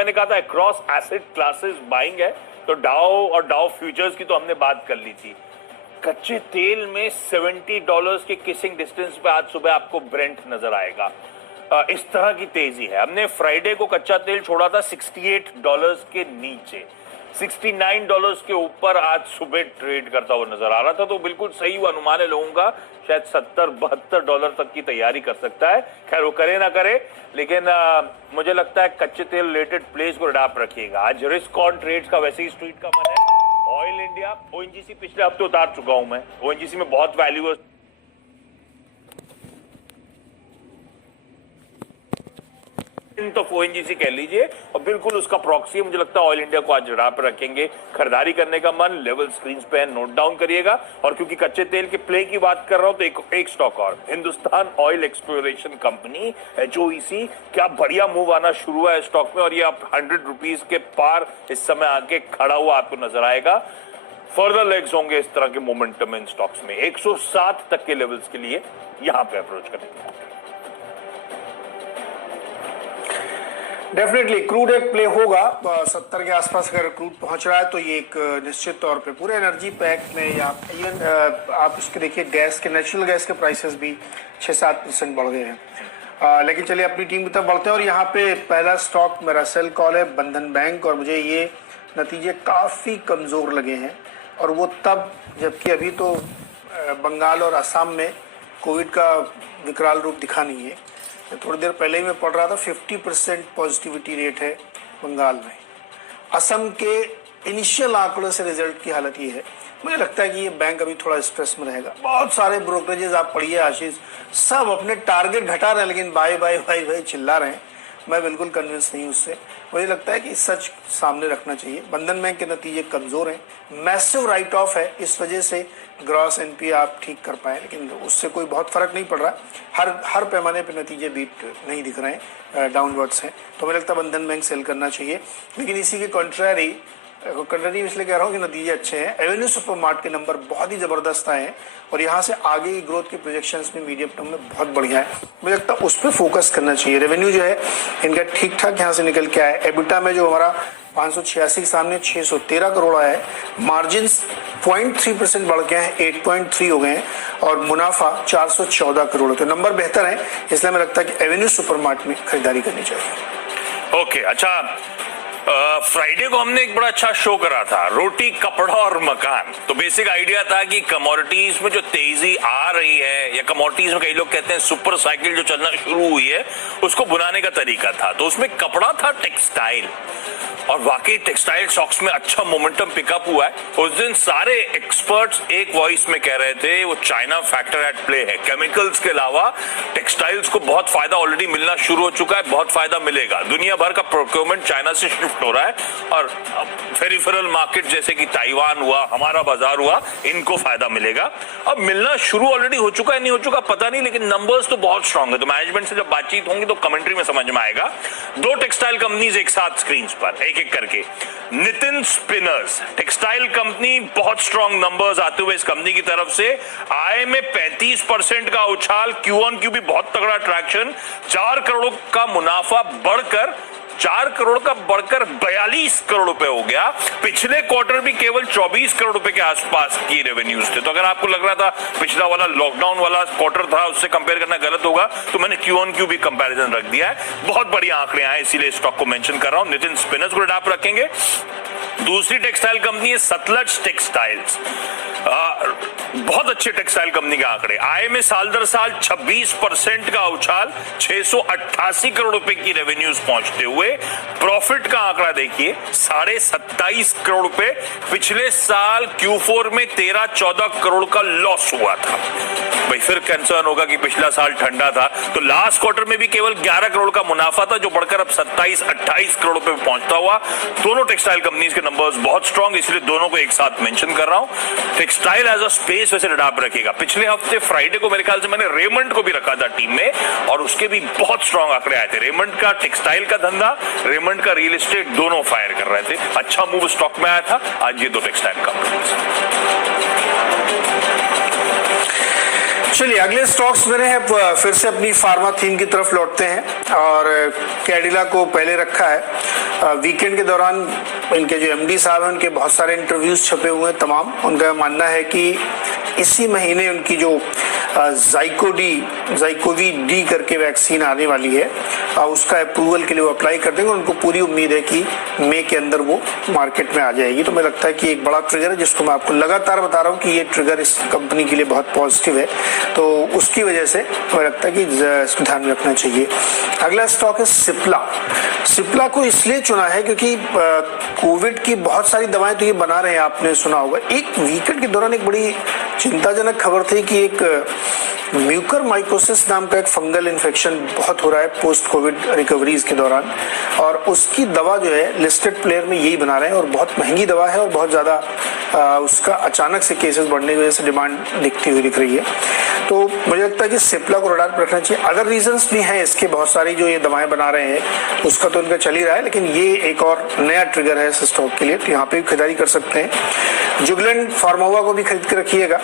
मैंने कहा था अक्रॉस एसेट क्लासेस बाइंग है, तो डाउ और डाउ फ्यूचर्स की तो हमने बात कर ली थी। कच्चे तेल में $70 के किसिंग डिस्टेंस पे आज सुबह आपको ब्रेंट नजर आएगा। इस तरह की तेजी है। हमने फ्राइडे को कच्चा तेल छोड़ा था $68 के नीचे, $69 के ऊपर आज सुबह ट्रेड करता हुआ नजर आ रहा था। तो बिल्कुल सही अनुमान है लोगों का, शायद $70-72 तक की तैयारी कर सकता है। खैर वो करे ना करे, लेकिन मुझे लगता है कच्चे तेल रिलेटेड प्लेस को अडाप्ट रखिएगा। आज रिस्क ऑन ट्रेड्स का वैसे ही स्ट्रीट का मन है। ऑयल इंडिया, ओएनजीसी पिछले हफ्ते उतार चुका हूं मैं। ओएनजीसी में बहुत वैल्यू है, तो ओएनजीसी कह लीजिए, और बिल्कुल उसका प्रॉक्सी है। मुझे लगता है ऑयल इंडिया को आज जड़ा पर रखेंगे। खरीदारी करने का मन लेवल स्क्रीन पे नोट डाउन करिएगा। और क्योंकि कच्चे तेल के प्ले की बात कर रहा हूं, तो एक स्टॉक और, Hindustan oil exploration company HOEC, क्या बढ़िया मूव आना शुरू है स्टॉक में, और ये आप 100 रुपीज के पार इस समय आके खड़ा हुआ आपको नजर आएगा। फर्दर लेग्स होंगे इस तरह के मोमेंटम इन स्टॉक्स में। 107 तक के लेवल्स के लिए यहां पे अप्रोच करेंगे। डेफिनेटली क्रूड एक प्ले होगा। 70 के आसपास अगर क्रूड पहुंच रहा है तो ये एक निश्चित तौर पे पूरे एनर्जी पैक में, या इवन आप इसके देखिए गैस के, नेचुरल गैस के प्राइसेस भी 6-7% बढ़ गए हैं। लेकिन चलिए अपनी टीम की तरफ बढ़ते हैं, और यहाँ पे पहला स्टॉक मेरा सेल कॉल है बंधन बैंक, और मुझे ये नतीजे काफ़ी कमज़ोर लगे हैं, और वो तब जबकि अभी तो बंगाल और असम में कोविड का विकराल रूप दिखा नहीं है। थोड़ी देर पहले ही मैं पढ़ रहा था 50% पॉजिटिविटी रेट है बंगाल में। असम के इनिशियल आंकड़ों से रिजल्ट की हालत ये है। मुझे लगता है कि ये बैंक अभी थोड़ा स्ट्रेस में रहेगा। बहुत सारे ब्रोकरेजेस आप पढ़िए आशीष, सब अपने टारगेट घटा रहे हैं, लेकिन बाय बाय बाय बाय चिल्ला रहे हैं। मैं बिल्कुल कन्विंस नहीं हूँ उससे। मुझे लगता है कि सच सामने रखना चाहिए। बंधन बैंक के नतीजे कमज़ोर हैं, मैसिव राइट ऑफ है, इस वजह से ग्रॉस एनपी आप ठीक कर पाए, लेकिन उससे कोई बहुत फर्क नहीं पड़ रहा। हर पैमाने पे नतीजे बीट नहीं दिख रहे हैं, डाउनवर्ड्स हैं। तो मुझे लगता है बंधन बैंक सेल करना चाहिए। लेकिन इसी के कंट्रारी इसलिए कह रहा हूँ कि नतीजे अच्छे हैं। एवेन्यू सुपरमार्ट के नंबर बहुत ही ज़बरदस्त आए हैं, और यहाँ से आगे की ग्रोथ के प्रोजेक्शंस में मीडियम टर्म में बहुत बढ़िया है। मुझे लगता है उस पर फोकस करना चाहिए। रेवेन्यू जो है इनका ठीक ठाक यहाँ से निकल के आया है। एबिटा में जो हमारा 586 के सामने 613 करोड़ आया है, मार्जिन 0.3% बढ़ गए हैं, 8.3 हो गए हैं, और मुनाफा 414 करोड़। तो नंबर बेहतर है, इसलिए मुझे लगता है कि एवेन्यू सुपरमार्ट में खरीदारी करनी चाहिए। ओके, अच्छा, फ्राइडे को हमने एक बड़ा अच्छा शो करा था, रोटी कपड़ा और मकान। तो बेसिक आइडिया था कि कमोडिटीज में जो तेजी आ रही है, या कमोडिटीज में कई लोग कहते हैं सुपर साइकिल जो चलना शुरू हुई है, उसको बुनाने का तरीका था। तो उसमें कपड़ा था, टेक्सटाइल, और वाकई टेक्सटाइल स्टॉक्स में अच्छा मोमेंटम पिकअप हुआ है। उस दिन सारे एक्सपर्ट्स एक वॉइस में कह रहे थे वो चाइना फैक्टर एट प्ले है। केमिकल्स के अलावा टेक्सटाइल्स को बहुत फायदा ऑलरेडी मिलना शुरू हो चुका है, बहुत फायदा मिलेगा। दुनिया भर का प्रोक्योरमेंट चाइना से शिफ्ट हो रहा है, और पेरिफेरल मार्केट जैसे कि ताइवान हुआ, हमारा बाजार हुआ, इनको फायदा मिलेगा। अब मिलना शुरू ऑलरेडी हो चुका है, नहीं हो चुका पता नहीं, लेकिन नंबर्स तो बहुत स्ट्रांग है। तो मैनेजमेंट से जब बातचीत होंगी तो कमेंट्री में समझ में आएगा। 2 टेक्सटाइल कंपनीज एक साथ स्क्रीन पर, एक एक करके। नितिन स्पिनर्स टेक्सटाइल कंपनी, बहुत स्ट्रांग नंबर्स आते हुए इस कंपनी की तरफ से। आय में 35% का उछाल, Q1Q भी बहुत तगड़ा ट्रैक्शन, 4 करोड़ का मुनाफा बढ़कर 42 करोड़ रुपए हो गया। पिछले क्वार्टर भी केवल 24 करोड़ रुपए के आसपास की रेवेन्यूज थे। तो अगर आपको लग रहा था पिछला वाला लॉकडाउन वाला क्वार्टर था, उससे कंपेयर करना गलत होगा, तो मैंने Q1Q भी कंपैरिजन रख दिया है। बहुत बढ़िया आंकड़े आए, इसीलिए स्टॉक को मेंशन कर रहा हूं। नितिन स्पिनर्स को अडॉप्ट रखेंगे। दूसरी टेक्सटाइल कंपनी है सतलज टेक्सटाइल्स। बहुत अच्छे टेक्सटाइल कंपनी के आंकड़े, आय में साल दर साल 26% का उछाल, 688 करोड़ रुपए की रेवेन्यूज पहुंचते हुए। प्रॉफिट का आंकड़ा देखिए, 27.5 करोड़ रुपए। पिछले साल Q4 में 13-14 करोड़ का लॉस हुआ था। भाई फिर कंसर्न होगा कि पिछला साल ठंडा था, तो लास्ट क्वार्टर में भी केवल 11 करोड़ का मुनाफा था, जो बढ़कर अब 27-28 करोड़ रुपए पहुंचता हुआ। दोनों टेक्सटाइल कंपनीज के नंबर्स बहुत स्ट्रांग, इसलिए दोनों को एक साथ मेंशन कर रहा हूं। टेक्सटाइल एज अ स्पेस वैसे अडॉप्ट रखेगा। पिछले हफ्ते फ्राइडे को मेरे ख्याल से मैंने रेमंड को भी रखा था टीम में, और उसके भी बहुत स्ट्रांग आंकड़े आए थे। रेमंड का टेक्सटाइल का धंधा, रेमंड का रियल एस्टेट, दोनों फायर कर रहे थे। अच्छा मूव स्टॉक में आया था आज ये 2 टेक्सटाइल कंपनीज। चलिए अगले स्टॉक्स मेरे हैं, फिर से अपनी फार्मा थीम की तरफ लौटते हैं, और कैडिला को पहले रखा है। वीकेंड के दौरान इनके जो एमडी साहब हैं उनके बहुत सारे इंटरव्यूज छपे हुए हैं तमाम। उनका मानना है कि इसी महीने उनकी जो जाइकोवी डी करके वैक्सीन आने वाली है, उसका अप्रूवल के लिए वो अप्लाई कर देंगे। उनको पूरी उम्मीद है कि मई के अंदर वो मार्केट में आ जाएगी। तो मुझे लगता है कि एक बड़ा ट्रिगर है जिसको मैं आपको लगातार बता रहा हूँ कि ये ट्रिगर इस कंपनी के लिए बहुत पॉजिटिव है, तो उसकी वजह से मुझे लगता है कि इसको ध्यान में रखना चाहिए। अगला स्टॉक है सिप्ला। सिप्ला को इसलिए चुना है क्योंकि कोविड की बहुत सारी दवाएं तो ये बना रहे हैं, आपने सुना होगा। एक वीकेंड के दौरान एक बड़ी चिंताजनक खबर थी कि एक म्यूकरमाइकोसिस नाम का एक फंगल इन्फेक्शन बहुत हो रहा है पोस्ट कोविड रिकवरीज के दौरान, और उसकी दवा जो है लिस्टेड प्लेयर में यही बना रहे हैं और बहुत महंगी दवा है और बहुत ज्यादा उसका अचानक से केसेस बढ़ने की वजह से डिमांड दिखती हुई दिख रही है। तो मुझे लगता है कि सिप्ला को रडार पर रखना चाहिए। अदर रीजंस भी हैं इसके बहुत सारी, जो ये दवाएं बना रहे हैं उसका तो इनका चल ही रहा है, लेकिन ये एक और नया ट्रिगर है इस स्टॉक के लिए, तो यहाँ पे भी खरीदारी कर सकते हैं। जुगलैंड फार्मोवा को भी खरीद के रखिएगा।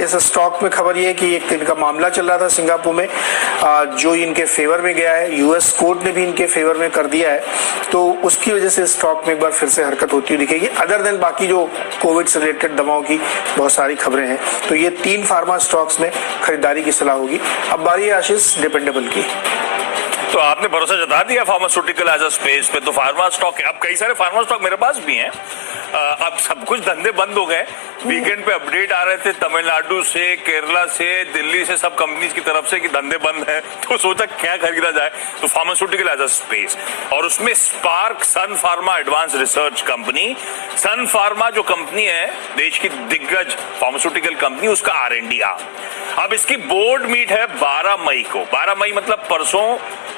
इस स्टॉक में खबर ये है कि एक इनका मामला चल रहा था सिंगापुर में, जो इनके फेवर में गया है, यूएस कोर्ट ने भी इनके फेवर में कर दिया है, तो उसकी वजह से स्टॉक में एक बार फिर से हरकत होती हुई दिखेगी। अदर देन बाकी जो कोविड से रिलेटेड दवाओं की बहुत सारी खबरें हैं, तो ये 3 फार्मा स्टॉक्स में खरीदारी की सलाह होगी। अब बारी है आशीष डिपेंडेबल की। तो आपने भरोसा जता दिया फार्मास्यूटिकल एज अ स्पेस पे, तो फार्मा स्टॉक है। अब कई सारे फार्मा स्टॉक मेरे पास भी हैं। अब सब कुछ धंधे बंद हो गए। वीकेंड पे अपडेट आ रहे थे तमिलनाडु से, केरला से, दिल्ली से, सब कंपनीज की तरफ से कि धंधे बंद हैं, तो सोचा क्या खरीदा जाए, तो फार्मास्यूटिकल एज अ स्पेस, और उसमें स्पार्क सन फार्मा एडवांस रिसर्च कंपनी। सन फार्मा जो कंपनी है देश की दिग्गज फार्मास्यूटिकल कंपनी, उसका R&D अब इसकी बोर्ड मीट है 12 मई को। 12 मई मतलब परसों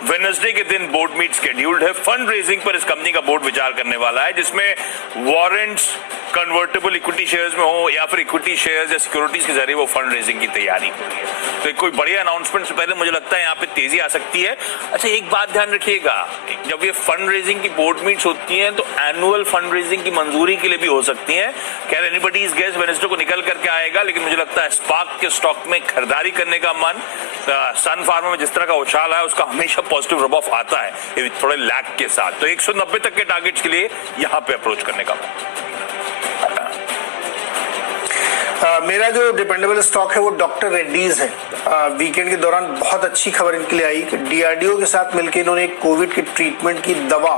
वेडनेसडे के दिन बोर्ड मीट शेड्यूल्ड है। फंड रेजिंग पर इस कंपनी का बोर्ड विचार करने वाला है, जिसमें वारंट्स कन्वर्टेबल इक्विटी शेयर्स में हो या फिर इक्विटी शेयर्स या सिक्योरिटीज के जरिए वो फंड रेजिंग की तैयारी हो रही है। तो कोई बड़ी अनाउंसमेंट से पहले मुझे लगता है यहाँ पे तेजी आ सकती है। अच्छा, एक बात ध्यान रखिएगा, जब ये फंड रेजिंग की बोर्ड मीट्स होती हैं तो एनुअल फंड रेजिंग की मंजूरी के लिए भी हो सकती है। खैर एनीबडीज गेस वेडनेसडे को निकल करके आएगा, लेकिन मुझे लगता है स्पार्क के स्टॉक में खरीदारी करने का मन, सन फार्मा में जिस तरह का उछाल है उसका हमेशा पॉजिटिव रब ऑफ आता है थोड़े लैग के साथ। तो 190 तक के टारगेट्स के लिए यहाँ पे अप्रोच करने का मेरा जो डिपेंडेबल स्टॉक है वो डॉक्टर रेड्डीज है। वीकेंड के दौरान बहुत अच्छी खबर इनके लिए आई कि DRDO के साथ मिलकर इन्होंने कोविड के ट्रीटमेंट की दवा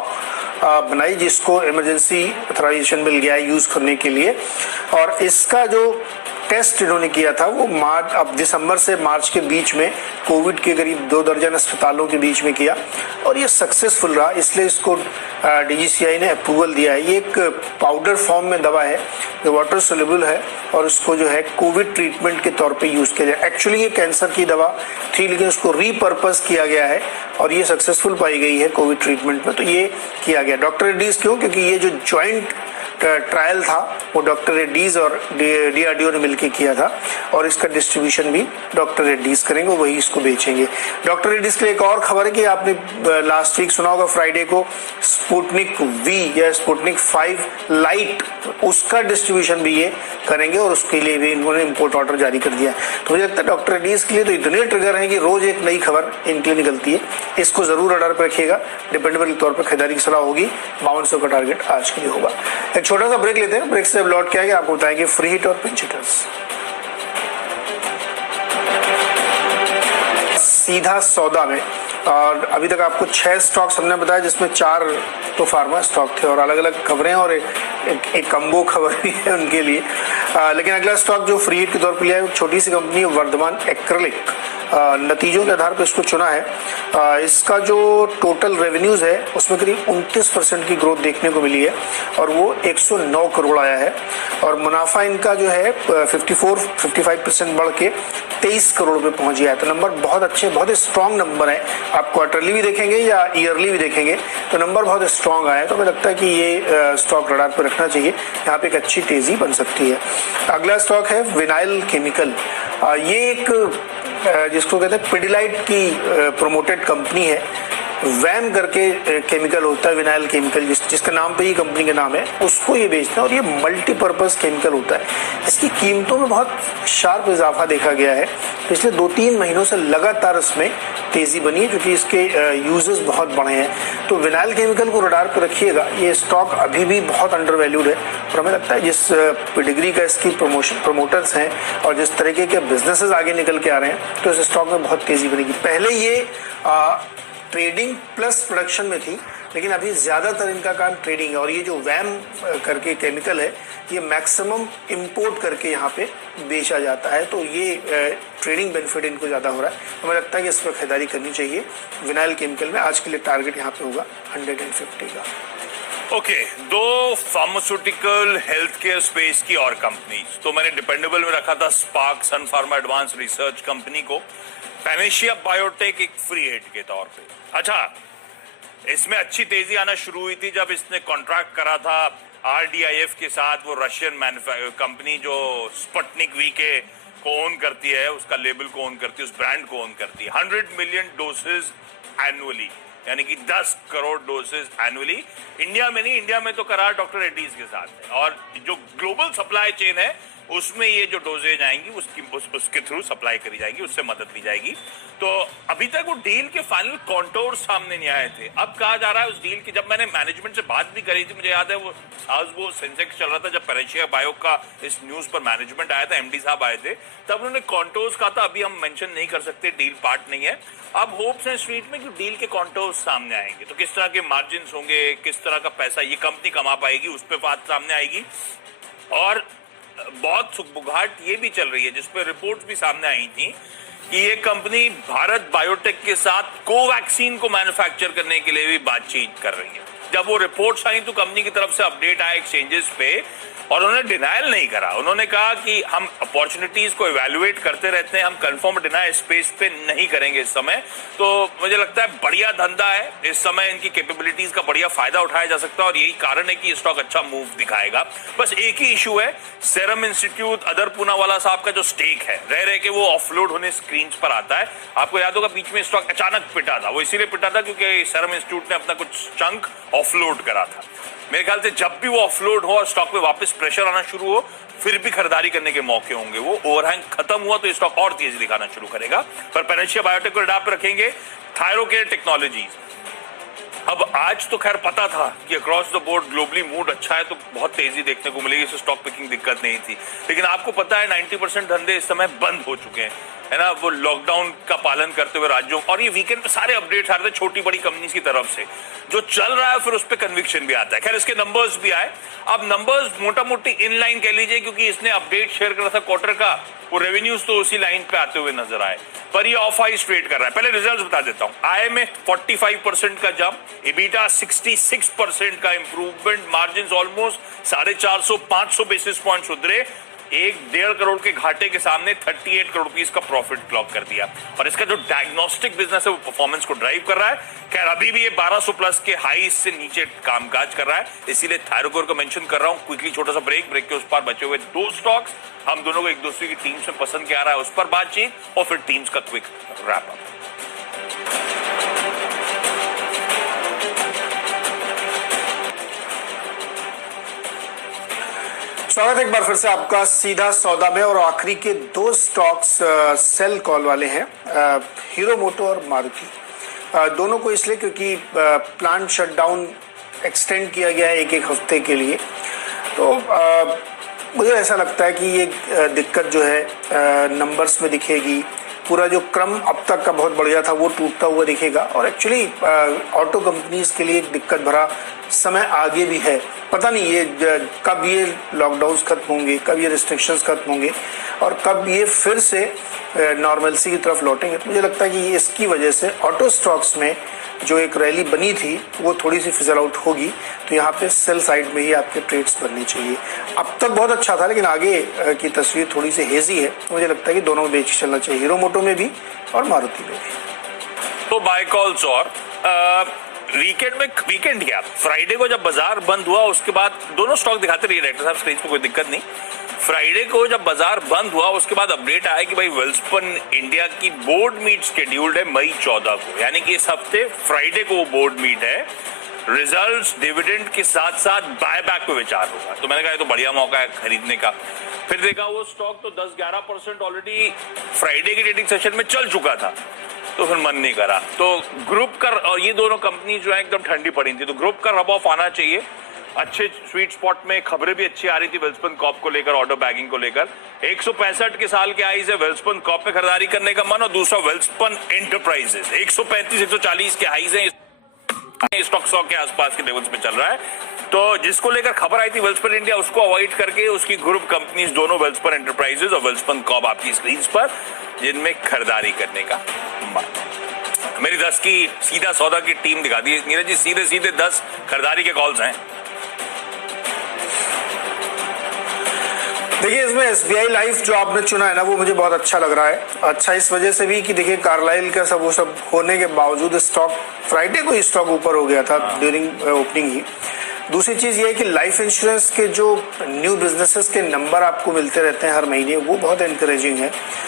बनाई, जिसको इमरजेंसी ऑथराइजेशन मिल गया है यूज करने के लिए, और इसका जो टेस्ट इन्होंने किया था वो अब दिसंबर से मार्च के बीच में कोविड के करीब 2 दर्जन अस्पतालों के बीच में किया और ये सक्सेसफुल रहा, इसलिए इसको DGCI ने अप्रूवल दिया है। ये एक पाउडर फॉर्म में दवा है जो वाटर सोल्यूबल है और उसको जो है कोविड ट्रीटमेंट के तौर पे यूज किया जाए। एक्चुअली ये कैंसर की दवा थी, लेकिन उसको रीपर्पस किया गया है और ये सक्सेसफुल पाई गई है कोविड ट्रीटमेंट में, तो ये किया गया। डॉक्टर रेड्डीज क्यों? क्योंकि ये जो ज्वाइंट ट्रायल था वो डॉक्टर रेड्डीज और DRDO ने मिलकर किया था और इसका डिस्ट्रीब्यूशन भी डॉक्टर रेड्डीज करेंगे, वही इसको बेचेंगे। डॉक्टर रेड्डीज के लिए एक और खबर है कि आपने लास्ट वीक सुना होगा फ्राइडे को स्पुतनिक V या स्पुतनिक 5 लाइट, उसका डिस्ट्रीब्यूशन भी ये करेंगे और उसके लिए भी इन्होंने इम्पोर्ट ऑर्डर जारी कर दिया। तो मुझे लगता है डॉक्टर रेड्डीज के लिए तो इतने ट्रिगर हैं कि रोज एक नई खबर इनके लिए निकलती है। इसको जरूर रडार पर रखिएगा। डिपेंडेबल तौर पर खरीदारी की सलाह होगी। 5200 का टारगेट आज के लिए होगा। एक छोटा सा ब्रेक लेते हैं, ब्रेक से लौट के आएंगे आपको बताएंगे फ्री हिट और पिंच हिटर्स। सीधा सौदा में, और अभी तक आपको 6 स्टॉक्स हमने बताया, जिसमें 4 तो फार्मा स्टॉक थे और अलग अलग खबरें और एक कम्बो खबर भी है उनके लिए। लेकिन अगला स्टॉक जो फ्री हिट के तौर पर लिया है, छोटी सी कंपनी वर्धमान एक्रेलिक। नतीजों के आधार पर इसको चुना है। इसका जो टोटल रेवेन्यूज है उसमें करीब 29% की ग्रोथ देखने को मिली है और वो 109 करोड़ आया है, और मुनाफा इनका जो है 55% बढ़ के 23 करोड़ पे पहुंच गया है। तो नंबर बहुत अच्छे, बहुत स्ट्रॉन्ग नंबर है। आप क्वार्टरली भी देखेंगे या ईयरली भी देखेंगे तो नंबर बहुत स्ट्रॉन्ग आया है। तो मुझे लगता है कि ये स्टॉक रडार पर रखना चाहिए, यहाँ पे एक अच्छी तेजी बन सकती है। अगला स्टॉक है विनाइल केमिकल। ये एक जिसको कहते हैं पिडिलाइट की प्रोमोटेड कंपनी है। वैम करके केमिकल होता है, विनाइल केमिकल, जिसका नाम पे ही कंपनी का नाम है, उसको ये बेचता है और ये मल्टीपर्पज केमिकल होता है। इसकी कीमतों में बहुत शार्प इजाफा देखा गया है। पिछले 2-3 महीनों से लगातार इसमें तेजी बनी है क्योंकि इसके यूजेस बहुत बड़े हैं। तो विनाइल केमिकल को रडार पर रखिएगा, ये स्टॉक अभी भी बहुत अंडर वैल्यूड है और हमें लगता है जिस पेडिग्री का इसकी प्रमोटर्स हैं और जिस तरीके के बिजनेसेस आगे निकल के आ रहे हैं, तो इस स्टॉक में बहुत तेजी बनेगी। पहले ये ट्रेडिंग प्लस प्रोडक्शन में थी, लेकिन अभी ज्यादातर इनका काम ट्रेडिंग है और ये जो वैम करके केमिकल है, ये मैक्सिमम इंपोर्ट करके यहाँ पे बेचा जाता है, तो ये ट्रेडिंग बेनिफिट इनको ज्यादा हो रहा है। हमें लगता है कि इस पर खरीदारी करनी चाहिए। विनाइल केमिकल में आज के लिए टारगेट यहाँ पे होगा 150 का। ओके, दो फार्मास्यूटिकल हेल्थ केयर स्पेस की और कंपनीज, तो मैंने डिपेंडेबल में रखा था स्पार्क, सन फार्मा एडवांस रिसर्च कंपनी को, पैनेशिया बायोटेक एक फ्री हिट के तौर पे। अच्छा, इसमें अच्छी तेजी आना शुरू हुई थी जब इसने कॉन्ट्रैक्ट करा था RDIF के साथ, वो रशियन कंपनी जो स्पुतनिक वी के को ओन करती है, उसका लेबल को ओन करती है, उस ब्रांड को ओन करती है। 100 मिलियन डोसेज एनुअली, यानी कि 10 करोड़ डोसेज एनुअली। इंडिया में नहीं, इंडिया में तो करार डॉक्टर रेड्डीज के साथ है और जो ग्लोबल सप्लाई चेन है उसमें ये जो डोजेज आएंगी उसके थ्रू सप्लाई करी जाएगी, उससे मदद ली जाएगी। तो अभी तक वो डील के फाइनल कॉन्टोर सामने नहीं आए थे। अब कहा जा रहा है उस डील की, जब मैंने मैनेजमेंट से बात भी करी थी, मुझे याद है वो सेंसेक्स चल रहा था जब पैनेशिया बायो का इस न्यूज पर मैनेजमेंट आया था, MD साहब आए थे, तब उन्होंने कॉन्टोर्स कहा था अभी हम मेंशन नहीं कर सकते, डील पार्ट नहीं है। अब होप्स हैं स्ट्रीट में कि डील के कॉन्टोर्स सामने आएंगे, तो किस तरह के मार्जिन होंगे, किस तरह का पैसा ये कंपनी कमा पाएगी, उस पर बात सामने आएगी। और बहुत सुगबुगाहट ये भी चल रही है, जिसपे रिपोर्ट्स भी सामने आई थी कि ये कंपनी भारत बायोटेक के साथ कोवैक्सीन को मैन्युफैक्चर करने के लिए भी बातचीत कर रही है। जब वो रिपोर्ट्स आई तो कंपनी की तरफ से अपडेट आया एक्सचेंजेस पे और उन्होंने डिनायल नहीं करा। उन्होंने कहा कि हम अपॉर्चुनिटीज को इवैल्यूएट करते रहते हैं, हम कंफर्म डिनाई स्पेस पे नहीं करेंगे इस समय। तो मुझे लगता है बढ़िया धंधा है, इस समय इनकी कैपेबिलिटीज का बढ़िया फायदा उठाया जा सकता है और यही कारण है कि स्टॉक अच्छा मूव दिखाएगा। बस एक ही इशू है, सेरम इंस्टीट्यूट अदर पूनावाला साहब का जो स्टेक है, रह के वो ऑफलोड होने स्क्रीन पर आता है। आपको याद होगा बीच में स्टॉक अचानक पिटा था, वो इसीलिए पिटा था क्योंकि सेरम इंस्टीट्यूट ने अपना कुछ चंक ऑफलोड करा था। मेरे ख्याल से जब भी वो ऑफलोड हो और स्टॉक पे वापस प्रेशर आना शुरू हो, फिर भी खरीदारी करने के मौके होंगे। वो ओवरहैंग खत्म हुआ तो स्टॉक और तेजी दिखाना शुरू करेगा। पर पैनेशिया बायोटेक को रडार पे रखेंगे। थायरोकेयर टेक्नोलॉजीज, अब आज तो खैर पता था कि across the board globally mood अच्छा है तो बहुत तेजी देखने को मिलेगी, इससे स्टॉक पिकिंग दिक्कत नहीं थी। लेकिन आपको पता है 90% धंधे इस समय बंद हो चुके हैं, है ना, वो लॉकडाउन का पालन करते हुए राज्यों, और ये वीकेंड पे सारे अपडेट्स आ रहे थे छोटी बड़ी कंपनीज की तरफ से, जो चल रहा है फिर उस पर कन्विक्शन भी आता है। खैर इसके नंबर्स भी आए, अब नंबर्स मोटा मोटी इन लाइन कह लीजिए, क्योंकि इसने अपडेट शेयर करा था क्वार्टर का, वो रेवेन्यूज तो उसी लाइन पे आते हुए नजर आए, पर ये ऑफ हाई स्ट्रेट कर रहा है। पहले रिजल्ट्स बता देता हूं। आय में 45% का जंप, EBITDA 66% का improvement, margin almost 450-500 basis point सुधरे, 1.5 करोड़ के घाटे के सामने 38 करोड़ रुपीस का प्रॉफिट क्लॉक कर दिया। और इसका जो डायग्नोस्टिक बिजनेस है वो परफॉर्मेंस को ड्राइव कर रहा है। खैर अभी भी ये 1200 प्लस के हाई से नीचे कामकाज कर रहा है, इसीलिए थायरोकेयर को मेंशन कर रहा हूं। क्विकली छोटा सा ब्रेक के उस पार बचे हुए दो स्टॉक्स, हम दोनों को एक दूसरे की टीम्स में पसंद क्या आ रहा है उस पर बातचीत, और फिर टीम्स का क्विक रैप अप। स्वागत है एक बार फिर से आपका सीधा सौदा में, और आखिरी के दो स्टॉक्स सेल कॉल वाले हैं, हीरो मोटो और मारुति। दोनों को इसलिए क्योंकि प्लांट शटडाउन एक्सटेंड किया गया है एक हफ्ते के लिए। तो मुझे ऐसा लगता है कि ये दिक्कत जो है नंबर्स में दिखेगी, पूरा जो क्रम अब तक का बहुत बढ़िया था वो टूटता हुआ दिखेगा। और एक्चुअली ऑटो कंपनीज के लिए एक दिक्कत भरा समय आगे भी है। पता नहीं ये कब ये लॉकडाउन्स खत्म होंगे, कब ये रिस्ट्रिक्शंस खत्म होंगे और कब ये फिर से नॉर्मलसी की तरफ लौटेंगे। तो मुझे लगता है कि इसकी वजह से ऑटो स्टॉक्स में जो एक रैली बनी थी वो थोड़ी सी फिजल आउट होगी। तो यहाँ पे सेल साइड में ही आपके ट्रेड्स बनने चाहिए। अब तक बहुत अच्छा था, लेकिन आगे की तस्वीर थोड़ी सी हेजी है। तो मुझे लगता है कि दोनों में बेच चलना चाहिए, हीरो मोटो में भी और मारुति में भी। तो बाय कॉल्स और वीकेंड क्या, फ्राइडे को जब बाजार बंद हुआ उसके बाद दोनों स्टॉक दिखाते रहिए डायरेक्टर साहब स्क्रीन पे, कोई दिक्कत नहीं। फ्राइडे को जब बाजार बंद हुआ उसके बाद अपडेट आया कि भाई वेल्सपन इंडिया की बोर्ड मीट शेड्यूल्ड है मई 14 को, यानी कि इस हफ्ते फ्राइडे को वो बोर्ड मीट है। रिजल्ट्स, डिविडेंड के साथ साथ बायबैक पे विचार होगा। तो मैंने कहा ये तो बढ़िया मौका है खरीदने का। फिर देखा वो स्टॉक तो 10-11% ऑलरेडी फ्राइडे की ट्रेडिंग सेशन में चल चुका था, तो फिर मन नहीं करा। तो ग्रुप का, और ये दोनों कंपनी जो है एकदम ठंडी पड़ी थी, तो ग्रुप का रब ऑफ आना चाहिए। अच्छे स्वीट स्पॉट में खबरें भी अच्छी आ रही थी वेल्सपन कॉर्प को लेकर, ऑर्डर बैगिंग को लेकर। 165 के साल के हाई से वेल्सपन कॉर्प पे खरीदारी करने का मन, और दूसरा वेल्सपन एंटरप्राइजेस 135-140 के हाई से स्टॉक 100 के आसपास के लेवल्स पे चल रहा है। तो जिसको लेकर खबर आई थी वेल्सपन इंडिया, उसको अवॉइड करके उसकी ग्रुप कंपनीज दोनों वेल्सपन एंटरप्राइजेस और वेल्सपन कॉर्प आपकी स्क्रीन पर, जिनमें खरीदारी करने का मन। मेरी 10 की सीधा सौदा की टीम दिखा दी नीरज जी, सीधे सीधे 10 खरीदारी के कॉल्स हैं। देखिए इसमें एसबीआई लाइफ जो आपने चुना है ना, वो मुझे बहुत अच्छा लग रहा है। अच्छा इस वजह से भी कि देखिए कार्लाइल का सब वो सब होने के बावजूद स्टॉक फ्राइडे को ही स्टॉक ऊपर हो गया था ड्यूरिंग ओपनिंग ही। दूसरी चीज ये है कि लाइफ इंश्योरेंस के जो न्यू बिजनेसेस के नंबर आपको मिलते रहते हैं हर महीने, वो बहुत एनकरेजिंग है।